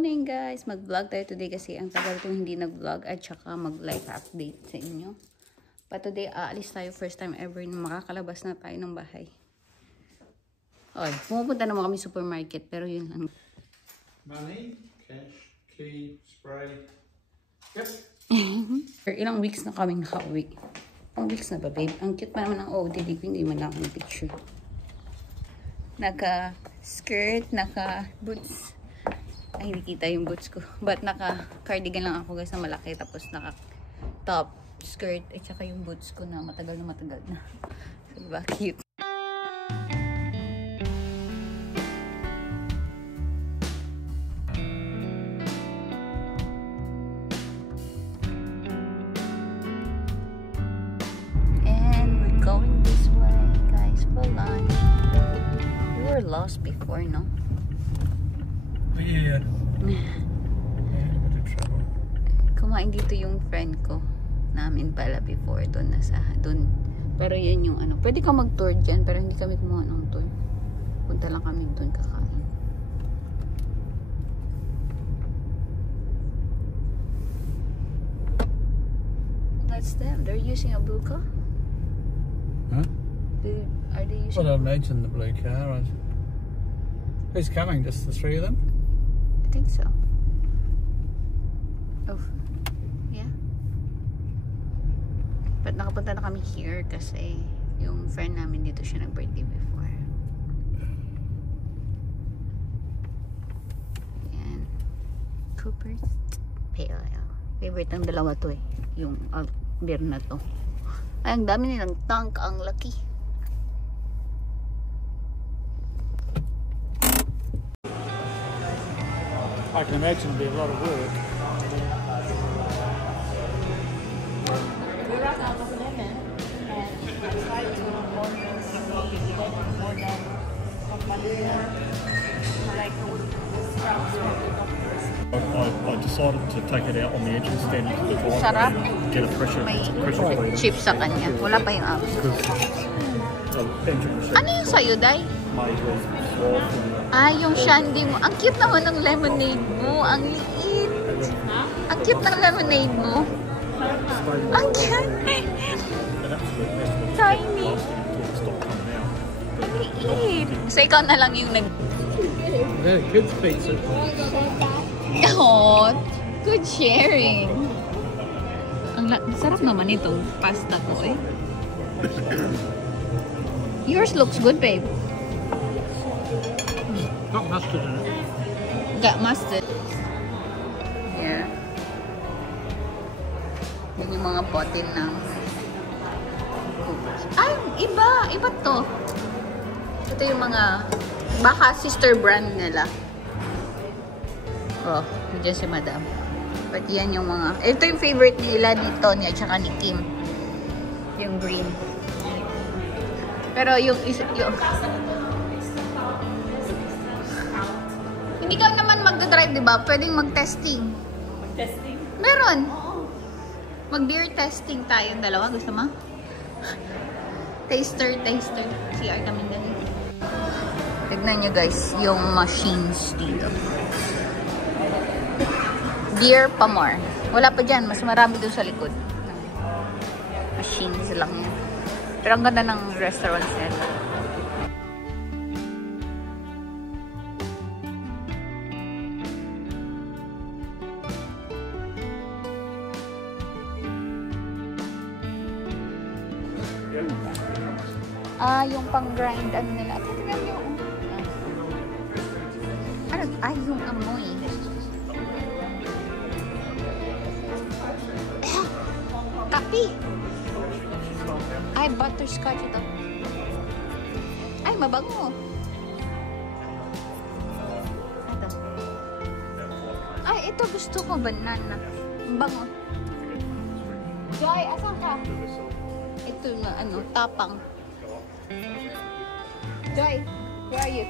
Morning guys, mag-vlog tayo today kasi ang tagal kong hindi nag-vlog at saka mag-life update sa inyo. But today, aalis tayo first time ever na makakalabas na tayo ng bahay. Okay, pumupunta naman kami supermarket pero yun lang. Money, cash, key, spray. Yep. Ilang weeks na kaming nakauwi. Ang weeks na ba babe? Ang cute pa naman ng OOTD ko, hindi man lang akong picture. Naka-skirt, naka-boots. Ay, hindi kita yung boots ko. But naka-cardigan lang ako guys na malaki. Tapos naka-top, skirt, at saka yung boots ko na matagal na. So, diba? Cute. And we're going this way, guys, for lunch. We were lost before, no? Yeah. Kumain dito yung friend ko namin pala before doon pero yun yung ano, pwede ka mag-tour dyan pero hindi kami kumuha ng tour, punta lang kami doon kakain. That's them, they're using a blue car. Huh? Are they using Well, I imagine the blue car. Who's coming? Just the three of them? I think so. Oh, yeah. But nakapunta na kami here kasi yung friend namin dito siya nag-birthday before. Ayan. Cooper's Pale Ale. Favorite ng dalawa to eh. Yung beer na to. Ay, ang dami nilang tank. Ang laki. I can imagine it'll be a lot of work. We ran out of lemon and I tried to order lemon for the company like sprouts from the doctors. I decided to take it out on the edge instead of Sarap. get a pressure May cleaner. chip sa kanya. Wala pa yung apps. Ano yung sa'yo, Day? Made with salt and Ah, yung shandy mo. Ang cute naman ng lemonade mo. Ang liit. Ang cute ng lemonade mo. Ang cute. Tiny. Ang liit. So, ikaw na lang yung Yeah, kids pizza. Oh, good sharing. Ang sarap naman itong pasta ko eh. Yours looks good, babe. Got mustard in it. Got mustard. Yeah. Yan yung mga botin ng Coopers. Ay, iba! Iba to. Ito yung mga baka sister brand nila. Oh, nandiyan si Madam. But yan yung mga... Ito yung favorite nila ni Tony at saka ni Kim. Yung green. Pero yung hindi ka naman magdadrive, di ba? Pwedeng mag-testing. Mag-testing? Meron. Mag-beer testing tayong dalawa. Gusto mo? Taster. CR kami ganun. Tignan nyo guys, yung machines dito. Beer pa more. Wala pa dyan. Mas marami doon sa likod. Machines lang yan. Pero ang ganda ng restaurants nila. Ah, yung pang-grind ano nila. Tignan nyo. Ano? Ay, yung amoy. Kapi. Ay, butterscotch ito. Ay, mabango. Ito. Ay, ito gusto ko. Banana. Bango. Joy, asan ka? Ito na, ano, tapang. Joy, where are you?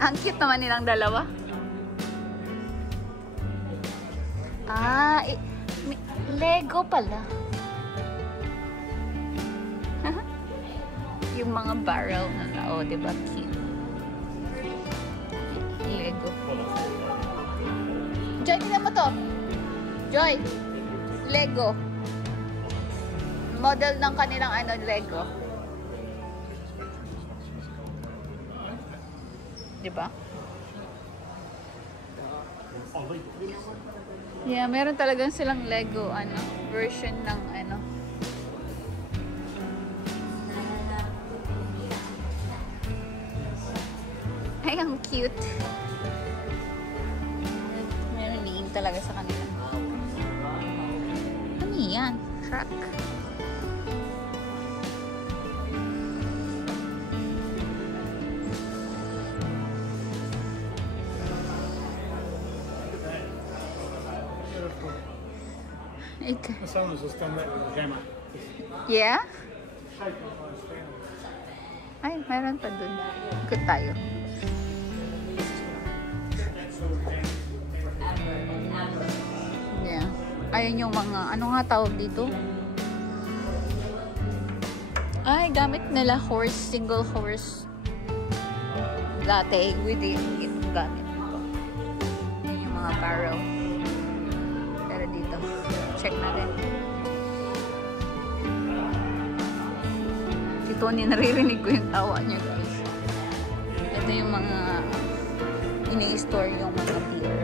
Ang cute naman nilang dalawa. Ah, Lego pala. yung mga barrel na tao, diba? Cute. Lego. Joy, tingnan mo to. Joy, Lego. Model ng kanilang Lego. Diba? Yeah, meron talagang silang Lego version ng Ay, ang cute. Meron liing talaga sa kanila. Ano yan? Truck. Someone's just done that with a hammer. Yeah? Ay, meron pa dun. Ikot tayo. Yeah. Ayun yung mga, ano nga tawag dito? Ay, gamit nila horse, single horse. Dati, with it gamit ito. Yun yung mga barrel. Pero dito, check natin. Si Tony, naririnig ko yung tawa niya, guys. Ito yung mga ini-store yung mga beer.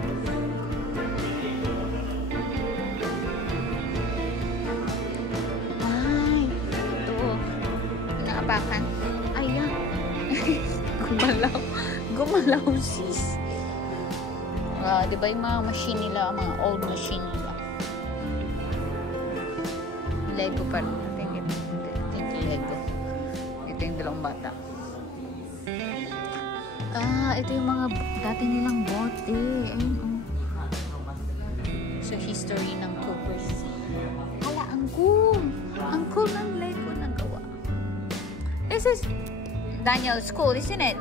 Ay, ito. Inaapakan. Ayan. Gumalaw. Gumalaw, sis. Diba yung mga machine nila, mga old machine nila. Lego pa rin. I think Lego. Ito yung dalawang bata. Ito yung mga dati nilang bote. Ayun, oh. So, history ng Coopers. Hala, ang cool. Ang cool ng Lego na gawa. This is Daniel's school, isn't it?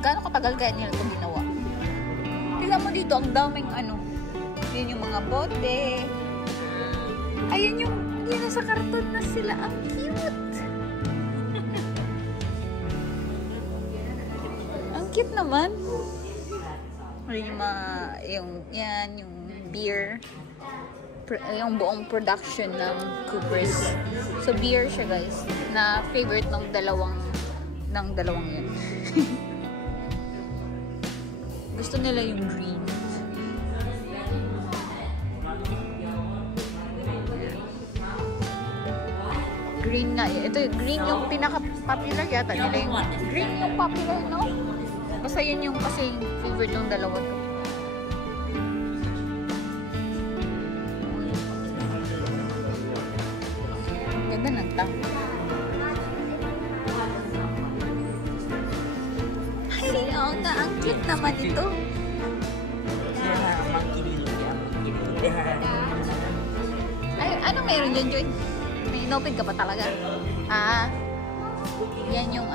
Gano'ng katagal kaya nila ito ginawa? Tignan mo dito, ang daming yun yung mga bote. Ayun yung nasa karton na sila. Ang cute! Ang cute naman. Yung beer. Yung buong production ng Coopers. So, beer siya, guys. Na favorite ng dalawang yun. Gusto nila yung green. Green nga. Ito green yung pinaka-popular yata nila. Yung green yung popular, no? Basta yun yung kasi favorite ng dalawa to. Ganda ng tang. Ay, oo nga. Ang cute naman ito. Ay, ano meron dyan, Joy? May inopin ka pa talaga? Yan yung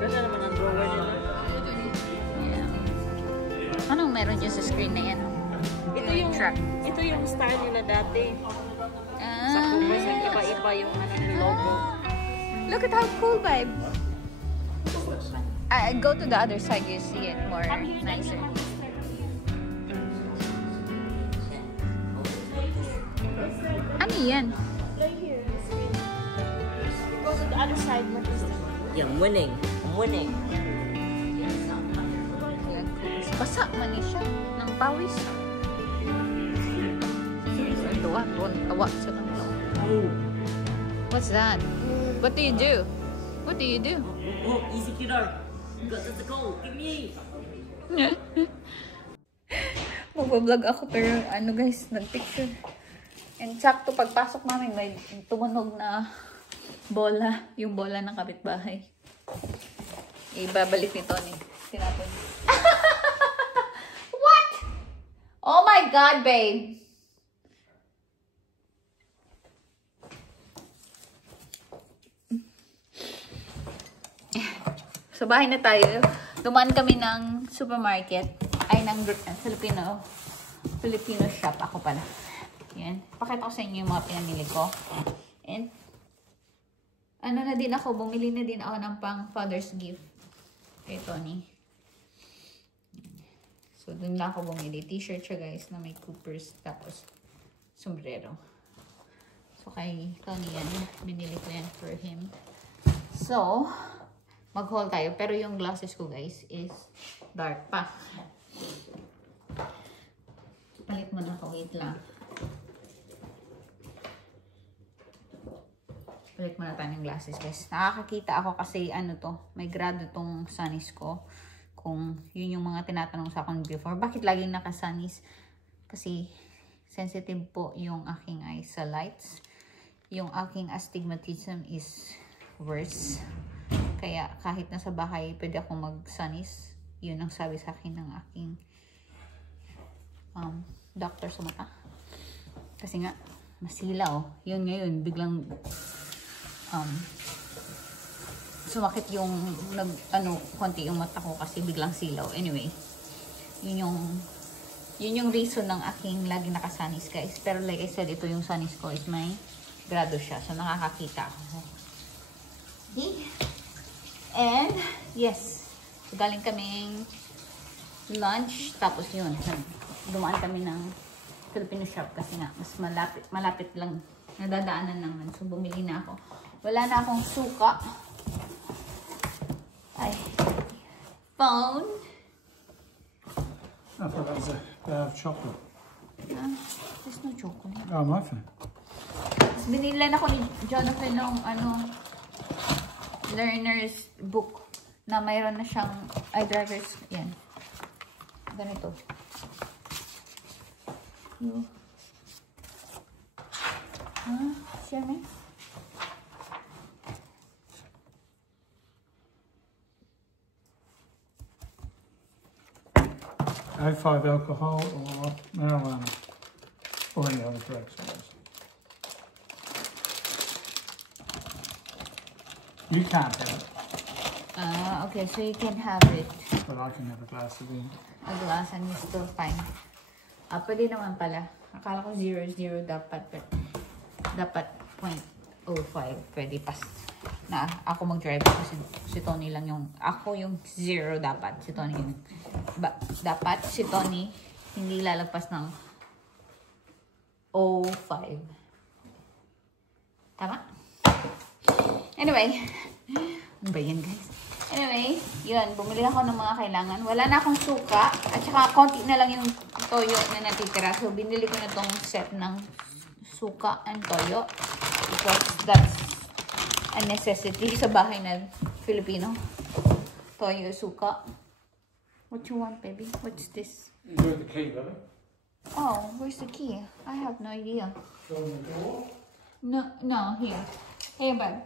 Ganda naman ang drawer nila. Yeah. Anong meron dyan sa screen na yan? Ito yung truck. Ito yung style nila dati. Sa Coopers, iba-iba yung logo. Look at how cool, babe. Go to the other side, you see it more nicer. Ano yan? Right here. Go to the other side, Matista. Yeah, I'm winning. I'm winning. Basa man siya ng pawis. Tawa sa kanila. What's that? What do you do? What do you do? Oh, easy kiddo. Got the goal. Give me. Magbablog ako pero guys, nagpicture. And sakto pagpasok namin may tumunog na bola. Yung bola ng kapitbahay. Ibabalik ni Tony. Tinapon. What? Oh my God, babe. So, bahay na tayo. Dumaan kami ng supermarket. Ay, ng Filipino shop. Ako pala. Yan. Pakita ko sa inyo yung mga pinamili ko. And, Ano na din ako, bumili na din ako ng pang Father's gift kay Tony. So, dun na ako bumili. T-shirt siya guys na may Coopers tapos sombrero. So, kay Tony yan. Binili ko yan for him. So, mag-haul tayo. Pero yung glasses ko guys is dark pa. Palit mo na ako. Wait lang. Palit mo na tayo ng glasses guys. Nakakakita ako kasi ano to. May grado tong sunnies ko. Kung yun yung mga tinatanong sa akin before. Bakit laging naka-sunnies? Kasi sensitive po yung aking eyes sa lights. Yung aking astigmatism is worse. Kaya kahit nasa bahay, pwede akong mag-sunnies. Yun ang sabi sa akin ng aking doctor sa mata. Kasi nga, masilaw. Yun ngayon, biglang sumakit yung konti yung mata ko kasi biglang silaw. Anyway, yun yung reason ng aking lagi naka-sunnies guys. Pero like I said, ito yung sunnies ko is may grado siya. So, nakakakita ako. Okay. And, yes. So, galing kaming lunch. Tapos yun, dumaan kami ng Filipino shop kasi nga, mas malapit lang. Nadadaanan naman. So, bumili na ako. Wala na akong suka. Ay. Phone. I thought that was a bar of chocolate. Ah, there's no chocolate. Oh, my phone. Tapos binilan ako ni Jonathan ng learner's book na mayroon na siyang driver's. Yan. Ganito. Share me? O5 alcohol or marijuana. Or any other drugs, I guess. You can't have it, Okay, so you can have it. but I can have a glass of it. A glass and you still fine. Pwede naman pala. Akala ko 0.0 dapat. But dapat 0.05. Pwede pas. Na ako mag-drive kasi si Tony lang yung... Ako yung 0 dapat. Si Tony yung... dapat si Tony hindi lalagpas ng 0.5. Tama? Anyway. Ano ba yan guys? Anyway, yun. Bumili ako ng mga kailangan. Wala na akong suka. At saka konti na lang yung toyo na natitira. So, binili ko na tong set ng suka and toyo. Because that's a necessity sa bahay na Filipino. Toyo, suka. What you want, baby? What's this? Enjoy the key, brother. Oh, where's the key? I have no idea. Go on the door. No, here. Here, bud.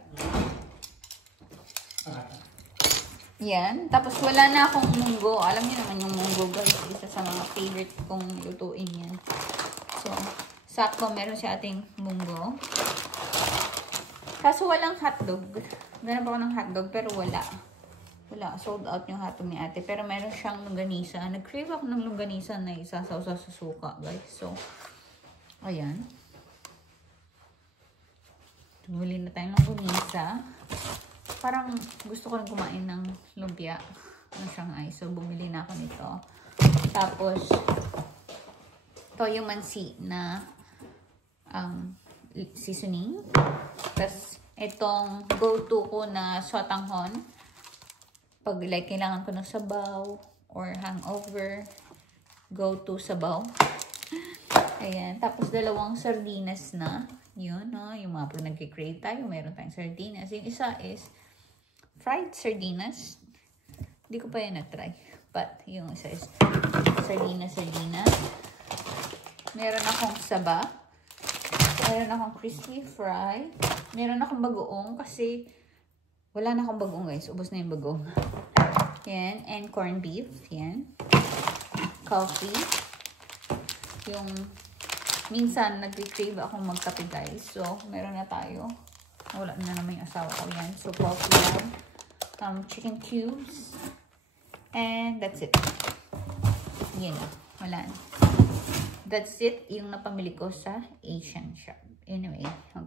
Yan. Tapos wala na akong munggo. Alam niyo naman yung munggo guys. Isa sa mga favorite kong lutuin yan. So, sakto meron siya ating munggo. Kaso walang hotdog. Ganun pa ako ng hotdog pero wala. Wala. Sold out yung hotdog ni ate. Pero meron siyang longganisa. Nag-crave ako ng longganisa na isasaw sa suka guys. So, ayan. Tumuli na tayong longganisa. Parang gusto ko rin kumain ng lumpia ng Shanghai. So, bumili na ako nito. Tapos, toyo mansi na seasoning. Tapos, itong go-to ko na sotanghon. Pag like, kailangan ko ng sabaw or hangover, go-to sabaw. Ayan. Tapos, dalawang sardinas na. Yun, no? Yung mga pag nag-crave tayo, meron tayong sardinas. Yung isa is fried sardinas. Hindi ko pa yan na-try. But, yung isa is sardinas. Meron akong saba. Meron akong crispy fry. Meron akong bagoong kasi wala na akong bagoong guys. Ubos na yung bagoong. Yan. And corned beef. Yan. Coffee. Yung minsan nag-crave akong magkape guys. So, meron na tayo. Wala na naman yung asawa ko yan. So, coffee yan. Chicken cubes. And that's it. Yan na. Wala na. That's it. Yung napamili ko sa Asian shop. Anyway,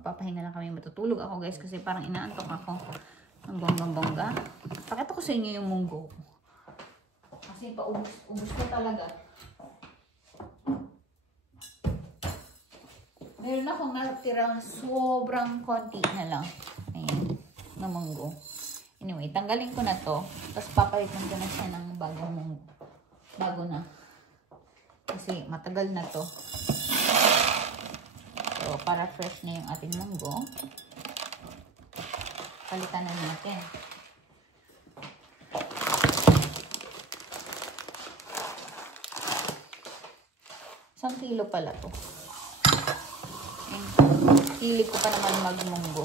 magpapahinga lang kami. Matutulog ako guys kasi parang inaantok ako ng bonggang-bongga. Pakita ko sa inyo yung munggo. Kasi paubos ko talaga. Meron akong natira sobrang konti na lang. Ayan, na munggo. Anyway, tanggalin ko na to. Tapos papalitan ko na siya ng bagong munggo. Bago na. Kasi matagal na to. So, para fresh na yung ating munggo, palitan na natin. Isang kilo pala to. Hilig ko pa naman magmunggo.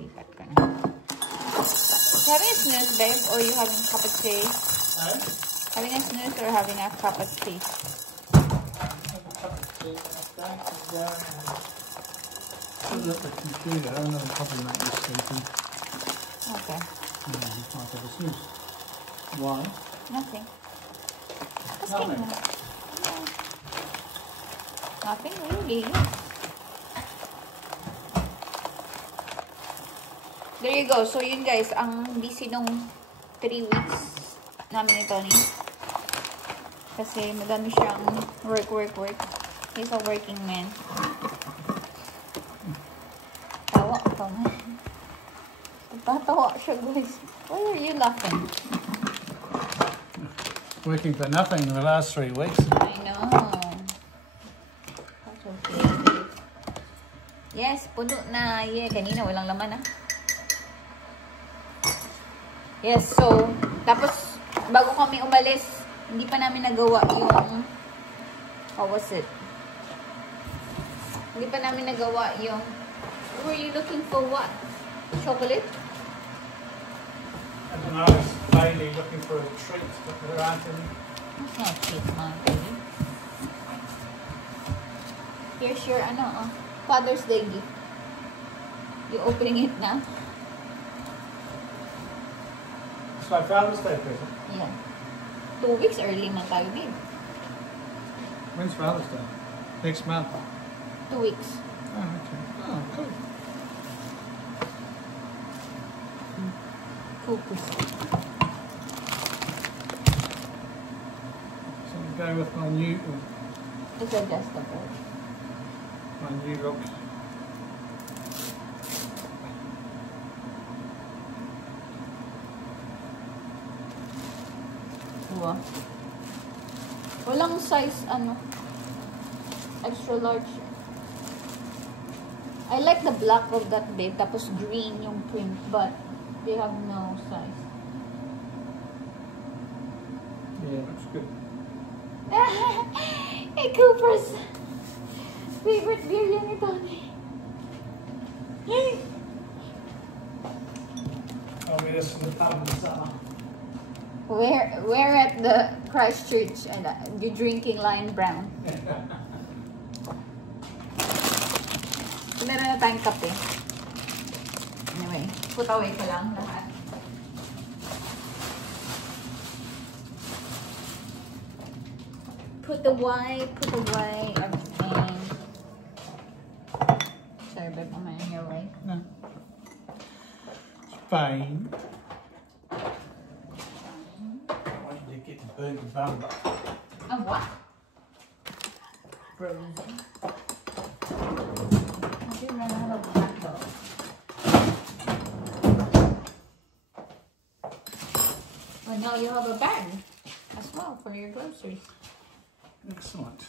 Lipat ka na. Having a snooze, babe, or you having a cup of tea? Huh? Having a snooze or having a cup of tea? Have a cup of tea. Put it at the computer. I'm going to probably make you sleeping. Okay. Yeah, you can't have a snooze. Why? Nothing. Nothing. Nothing really. There you go. So, yun guys. Ang busy nung 3 weeks namin ni Tony. Kasi madami siyang work. He's a working man. Tawa ka man. Tatawa siya guys. Why are you laughing? Working for nothing in the last 3 weeks. I know. That's okay. Yes, puno na. Yeah, kanina walang laman ah. Yes, so, tapos, bago kami umalis, hindi pa namin nagawa yung, how was it? Hindi pa namin nagawa yung, were you looking for what? Chocolate? I don't know, it's Bailey looking for a treat, but there aren't any. That's not cheap, man, baby. Here's your, Father's Day gift. You opening it now? It's my Father's Day present. Yeah. 2 weeks early man tayo, babe. When's Father's Day? Next month. 2 weeks. Oh, okay. Oh, cool. Focus. So we go with my new It's adjustable. look. Wow. Walang size, extra large. I like the black of that, babe. Tapos green yung print, but they have no size. Yeah, looks good. Hey, Cooper's favorite beer yan ni Tony. I'll be this in the pub in the summer. We're at the Christchurch and you're drinking Lion Brown. So, meron na tayong kape. Anyway, put away ko lang lahat. Put away everything. Sorry, babe, am I in your way? No. Spain. Why did you get the burger bun? A what? Frozen. I didn't run out of hot dogs. Well, now you have a bag as well for your groceries. Excellent.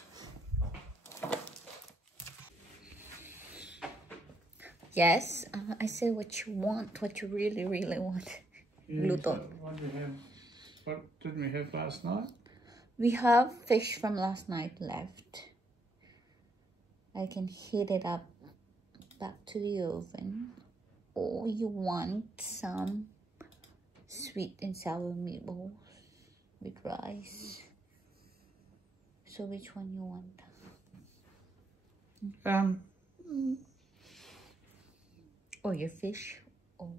Yes, I said what you want, what you really, really want. Luto. What did we have last night? We have fish from last night left. I can heat it up back to the oven. Or you want some sweet and sour meatballs with rice. So which one you want? Or your fish? Oh,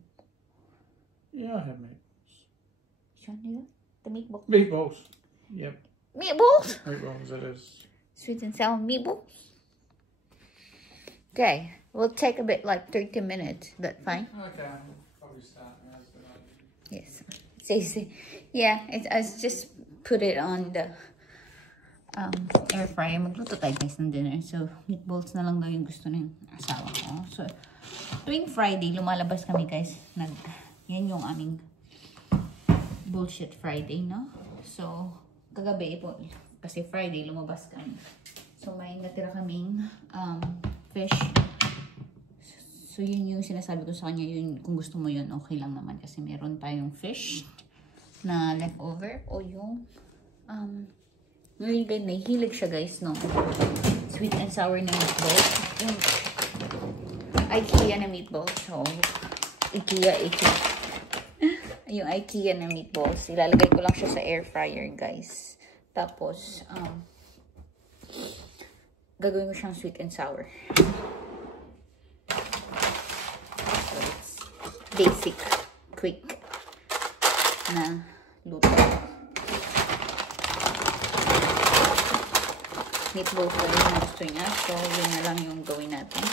Yeah, I have meat. which one do you want? The meatballs. Meatballs. Yep. Meatballs? Meatballs it is. Sweet and sour meatballs. Okay, we'll take a bit like 30 minutes. Is that fine? Okay, we'll probably start now. Yes. Say. Yeah, I just put it on the air fryer. Magluto tayo guys ng dinner. So, meatballs na lang daw yung gusto ng asawa ko. So, tuwing Friday, lumalabas kami guys. Yan yung aming bullshit Friday, no? So, kagabi po, kasi Friday, lumabas kami. So, may natira kaming fish. So, yun yung sinasabi ko sa kanya, yun, kung gusto mo yun, okay lang naman. Kasi meron tayong fish na leftover. O yung, nahihilig siya guys, no? Sweet and sour na meatballs. Yung IKEA na meatballs. So, IKEA. Yung IKEA na meatballs. Ilalagay ko lang siya sa air fryer, guys. Tapos, gagawin ko siyang sweet and sour. So, it's basic, quick na luto. Meatballs na yung gusto niya. So, yun na lang yung gawin natin.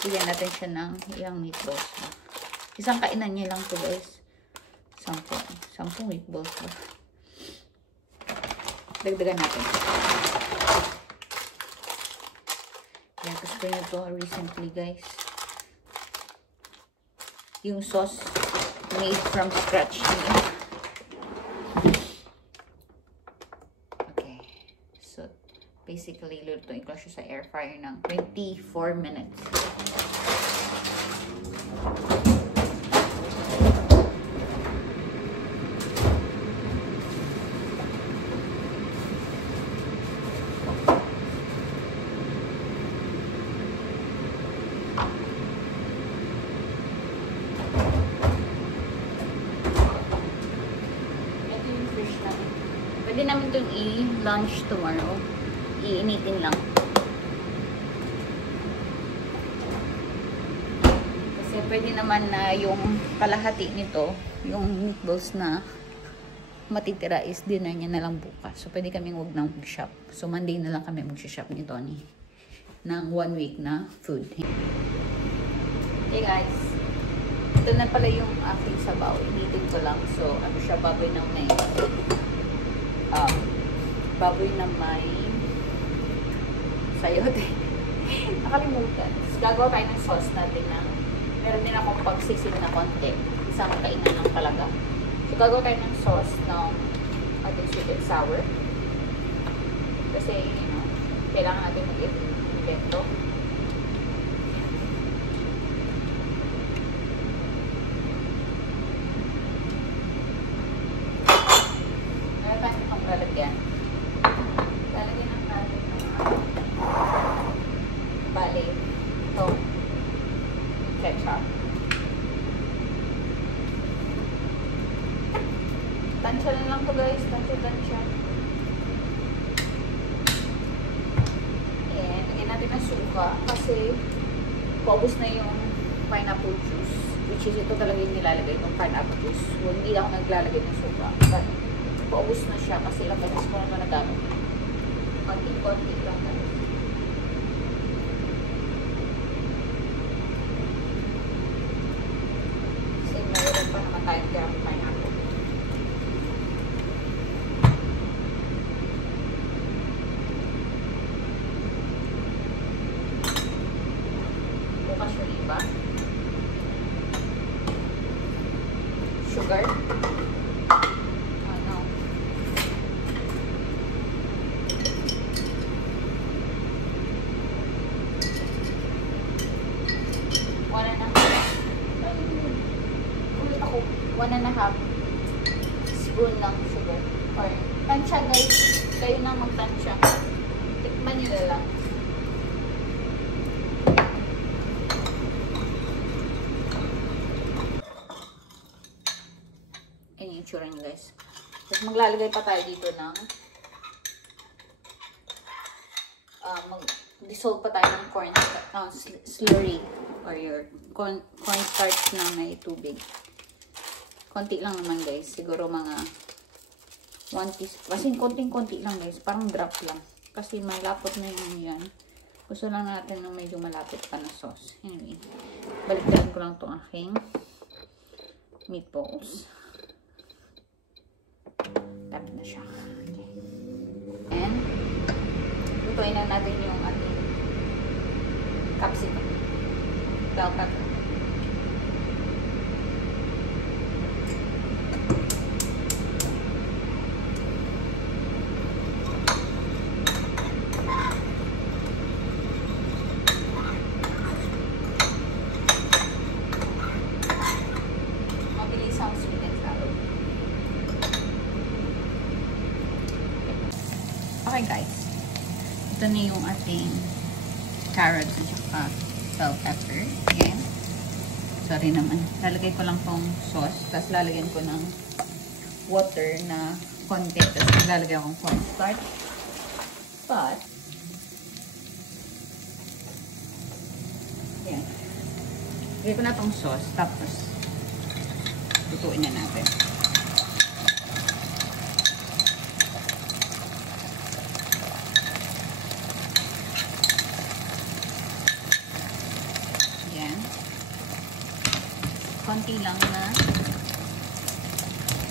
Bigyan natin siya ng ilang meatballs. Isang kainan niya lang to guys. 10 meatballs ba? Dagdagan natin. Yan, gusto niyo to recently guys. Yung sauce made from scratch niya. Okay. So, basically, lutuin ko siya sa air fryer ng 24 minutes. Pwede namin itong i-lunch tomorrow. Iinitin lang. Kasi pwede naman na yung kalahati nito, yung meatballs na matitira is dinner niya na lang bukas. So, pwede kaming huwag nang mag-shop. So, Monday na lang kami mag-shop ni Tony ng 1 week na food. Hey guys, ito na pala yung aking sabaw. Initin ko lang. So, ano siya, baboy ng may sayote. Nakalimutan. Gagawa tayo ng sauce natin na meron din akong pagsisid na konti. Isang kainan lang talaga. So, gagawa tayo ng sauce ng ating sweet and sour. Kasi, you know, kailangan natin mag-invento. Meron tayo itong lalagyan. Lalagyan ng natin ng bali. Ito. Ketchup. Tansya na lang to guys. Tansya. And, lagyan natin ng suka. Kasi, paubos na yung pineapple juice. Which is, ito talaga yung nilalagay ng pineapple juice. So, hindi ako naglalagay ng suka. But, paubos na siya kasi ilang beses ko naman nagamit. Konti lang tayo. Kasi mayroon pa naman tayong tirang pineapple. Bukas yung iba. Sugar. One and a half spoon ng sugar. Or, tansya guys. Kayo na magtansya. Tikman nyo na lang. Ayan yung tsura nyo guys. Tapos maglalagay pa tayo dito ng mag-dissolve pa tayo ng corn slurry or your cornstarch na may tubig. Konti lang naman guys. Siguro mga 1 teaspoon. Kasi konting-konti lang guys. Parang drop lang. Kasi malapot na yung yan. Gusto lang natin ng medyo malapot pa na sauce. Anyway. Baliktarin ko lang itong aking meatballs. Tap na siya. Okay. And lutuin na natin yung ating capsicum. Bell pepper. Mabilis ang sweet and sour. Okay guys. Ito na yung ating carrots at saka bell pepper. Again. Sorry naman. Lalagay ko lang tong sauce. Tapos lalagyan ko ng water na konti. Tapos lalagay akong cornstarch. But, ayan. Lagay ko na tong sauce. Tapos, lutuin na natin. Konti lang na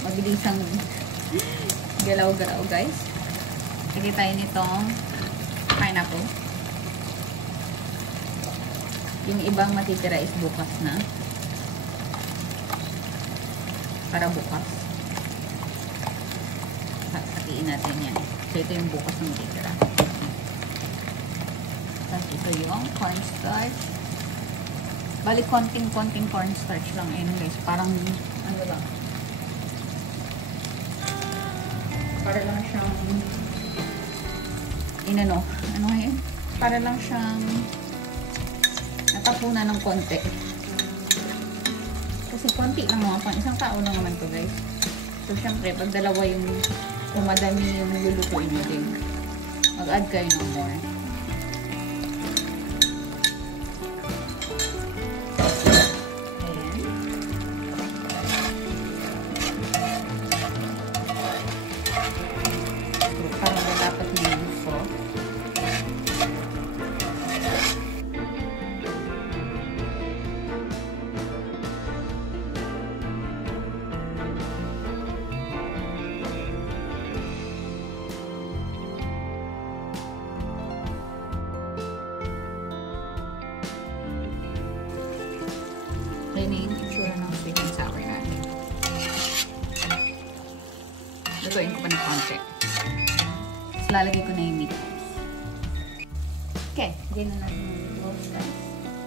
mabilisang galaw-galaw guys. Lagay tayo nitong pineapple. Yung ibang matitira is bukas na. Para bukas. Hatiin natin yan. So ito yung bukas na matitira. Tapos ito yung cornstarch. Bali, konting cornstarch lang. Ayun guys, parang, ano lang. Para lang siyang, ano ngayon? Para lang siyang, natapunan ng konti. Kasi konti lang mga pang, isang tao lang naman to guys. So, syempre, pag dalawa yung, kung madami yung lulutuin nyo din, mag-add kayo ng more. Ayan na yung itsura ng sweet and sour natin. Lutuin ko pa ng konti. Tapos lalagay ko na yung meatballs. Okay, ganyan na natin yung meatballs guys.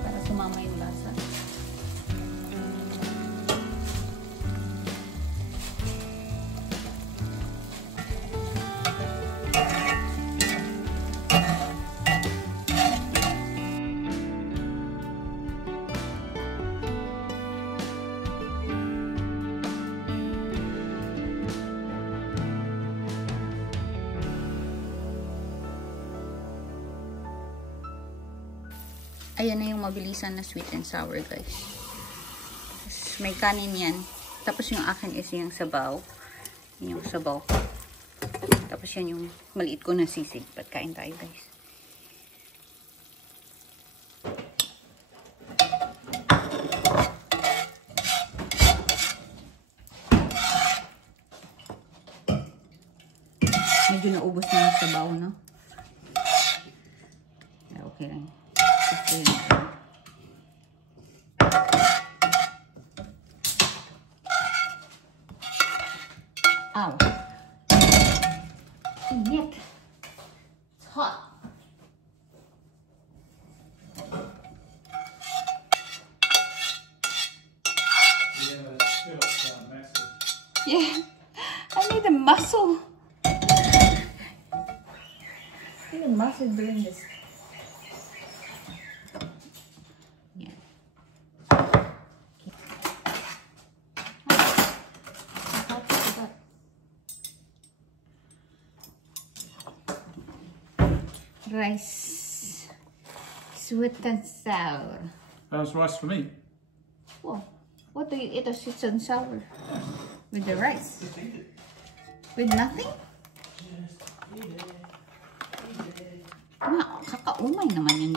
Para sumama yung lasa. Ayan na yung mabilisan na sweet and sour guys. May kanin yan. Tapos yung akin is yung sabaw. Yung sabaw. Tapos yan yung maliit ko na sisig. Pagkain tayo guys. Medyo naubos na yung sabaw, no? Okay lang. Ow. Nick. It's hot. Yeah, but it's still massive. Yeah. I need a muscle. I need a muscle during this. Rice, sweet and sour. That was rice for me. Whoa, what to eat ito sweet and sour with the rice? With nothing? Kakaumay naman yun.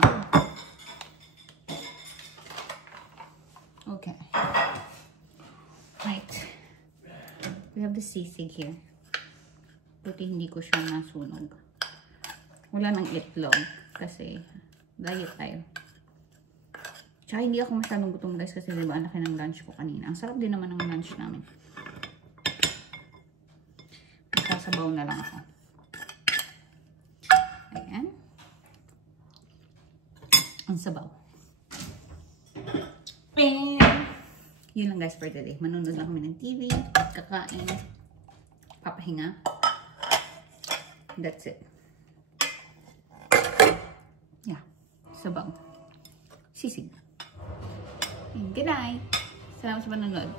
Okay. Right. We have the sisig here. Buti hindi ko siya nasunog. Wala nang itlog kasi diet tayo. Tsaka hindi ako masyadong gutom guys kasi diba ang laki ng lunch ko kanina. Ang sarap din naman ng lunch namin. Sasabaw na lang ako. Ayan. Ang sabaw. And yun lang guys for today. Manunod lang kami ng TV, kakain, papahinga. That's it. Yeah. Sabaw. Sisig. And good night. Salamat sa panonood.